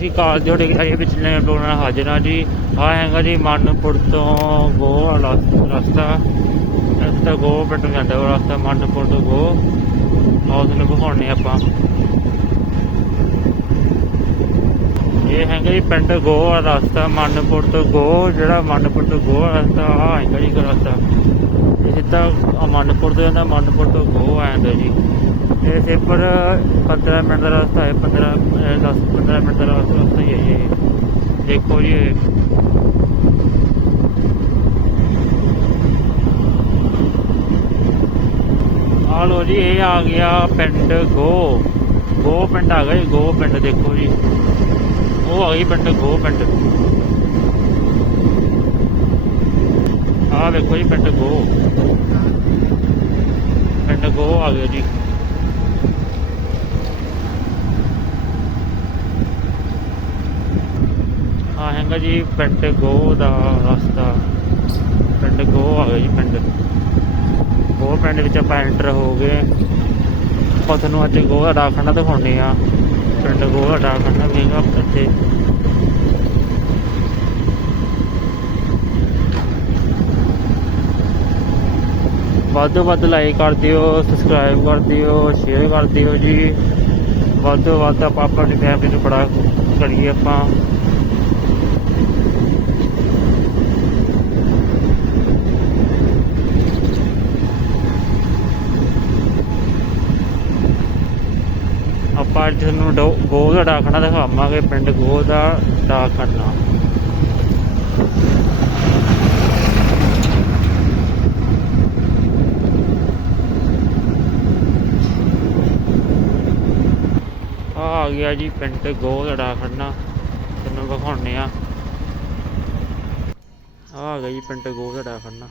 ਸ਼੍ਰੀ ਅਕਾਲ ਜੋੜੇ ਗਾਈ ਵਿੱਚ ਬੋਲਣਾ ਹਾਜ਼ਰ ਹਾਂ ਜੀ। ਆ ਹੈਗਾ ਜੀ ਮਨਪੁਰ ਤੋਂ ਗੋ ਵਾਲਾ ਰਸਤਾ। ਰਸਤਾ ਗੋ ਪਿੰਡ ਜਾਂਦਾ ਉਹ ਰਸਤਾ ਮਨਪੁਰ ਤੋਂ ਗੋਹ। ਆਉ ਤੁਹਾਨੂੰ ਵਿਖਾਉਣੇ ਆਪਾਂ। ਇਹ ਹੈਗਾ ਜੀ ਪਿੰਡ ਗੋ ਵਾਲਾ ਰਸਤਾ, ਮਨਪੁਰ ਤੋਂ ਗੋ ਜਿਹੜਾ ਮਨਪੁਰ ਤੋਂ ਗੋਹ ਵਾਲਾ ਰਸਤਾ ਆ ਹੈਗਾ ਜੀ ਇੱਕ ਰਸਤਾ। ਇਹ ਸਿੱਧਾ ਆਹ ਮਨਪੁਰ ਤੋਂ ਜਾਂਦਾ, ਮਨਪੁਰ ਤੋਂ ਗੋ ਆ ਜਾਂਦਾ ਜੀ। ਇਹ ਸਿਰਫ 15 ਮਿੰਟ ਦਾ ਰਸਤਾ ਹੈ 15 10 15 ਮਿੰਟ ਦਾ ਰਸਤਾ ਰਸਤਾ ਹੀ ਹੈ ਇਹ ਦੇਖੋ ਜੀ ਇਹ। ਆ ਲੋ ਜੀ, ਇਹ ਆ ਗਿਆ ਪਿੰਡ ਗੋ। ਗੋ ਪਿੰਡ ਆ ਗਿਆ ਜੀ, ਗੋ ਪਿੰਡ ਦੇਖੋ ਜੀ। ਉਹ ਆ ਗਈ ਪਿੰਡ, ਗੋ ਪਿੰਡ। ਆ ਦੇਖੋ ਜੀ, ਪਿੰਡ ਗੋ। ਪਿੰਡ ਗੋ ਆ ਗਿਆ ਜੀ। ਆ ਹੈਗਾ ਜੀ, ਪਿੰਡ ਗੋ ਦਾ ਰਸਤਾ। ਪਿੰਡ ਗੋ ਆ ਗਿਆ ਜੀ ਪਿੰਡ ਵਿੱਚ ਆਪਾਂ ਐਂਟਰ ਹੋ ਗਏ। ਆਪਾਂ ਤੁਹਾਨੂੰ ਅੱਜ ਗੋ ਡਾਕਖਾਨਾ ਦਿਖਾਉਂਦੇ ਆ ਪਿੰਡ ਗੋ ਡਾਕਖਾਨਾ ਵੀ ਹੈਗਾ ਇੱਥੇ ਵੱਧ ਤੋਂ ਵੱਧ ਲਾਈਕ ਕਰ ਦਿਓ ਸਬਸਕ੍ਰਾਈਬ ਕਰ ਦਿਓ ਸ਼ੇਅਰ ਕਰ ਦਿਓ ਜੀ। ਵੱਧ ਤੋਂ ਵੱਧ ਆਪਾਂ ਆਪਣੀ ਫੈਮਿਲੀ ਨੂੰ ਬੜਾ ਕਰੀਏ ਆਪਾਂ। ਆਪਾਂ ਅੱਜ ਤੁਹਾਨੂੰ ਡੋ- ਗੋਹ ਦਾ ਡਾਕਖਾਨਾ ਦਿਖਾਵਾਂਗੇ, ਪਿੰਡ ਗੋਹ ਦਾ ਡਾਕਖਾਨਾ। ਆ ਆ ਗਿਆ ਜੀ ਪਿੰਡ ਗੋਹ ਦਾ ਡਾਕਖਾਨਾ, ਤੁਹਾਨੂੰ ਵਿਖਾਉਣੇ ਆ ਆ ਆ ਗਿਆ ਜੀ ਪਿੰਡ ਗੋਹ ਦਾ ਖੜਨਾ